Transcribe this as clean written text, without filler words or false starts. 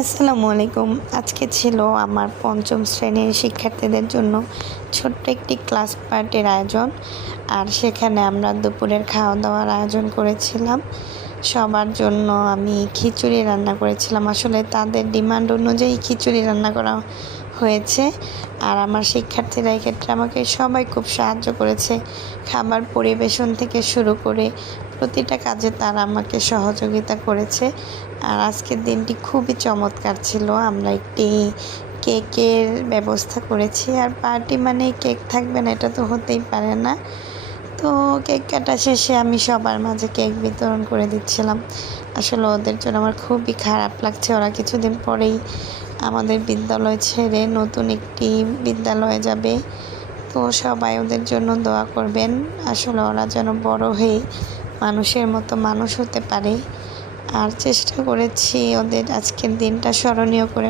আসসালামু আলাইকুম। আজকে ছিল আমার পঞ্চম শ্রেণীর শিক্ষার্থীদের জন্য ছোট্ট একটি ক্লাস পার্টির আয়োজন। আর সেখানে আমরা দুপুরের খাওয়া দাওয়ার আয়োজন করেছিলাম। সবার জন্য আমি খিচুড়ি রান্না করেছিলাম। আসলে তাদের ডিমান্ড অনুযায়ী খিচুড়ি রান্না করা হয়েছে। আর আমার শিক্ষার্থীরা এক্ষেত্রে আমাকে সবাই খুব সাহায্য করেছে। খাবার পরিবেশন থেকে শুরু করে প্রতিটা কাজে তারা আমাকে সহযোগিতা করেছে। আর আজকের দিনটি খুবই চমৎকার ছিল। আমরা একটি কেকের ব্যবস্থা করেছি। আর পার্টি মানে কেক থাকবে না, এটা তো হতেই পারে না। তো কেক কাটা শেষে আমি সবার মাঝে কেক বিতরণ করে দিচ্ছিলাম। আসলে ওদের জন্য আমার খুবই খারাপ লাগছে। ওরা কিছুদিন পরেই আমাদের বিদ্যালয় ছেড়ে নতুন একটি বিদ্যালয়ে যাবে। তো সবাই ওদের জন্য দোয়া করবেন। আসলে ওরা যেন বড় হয়ে মানুষের মতো মানুষ হতে পারে। আর চেষ্টা করেছি ওদের আজকের দিনটা স্মরণীয় করে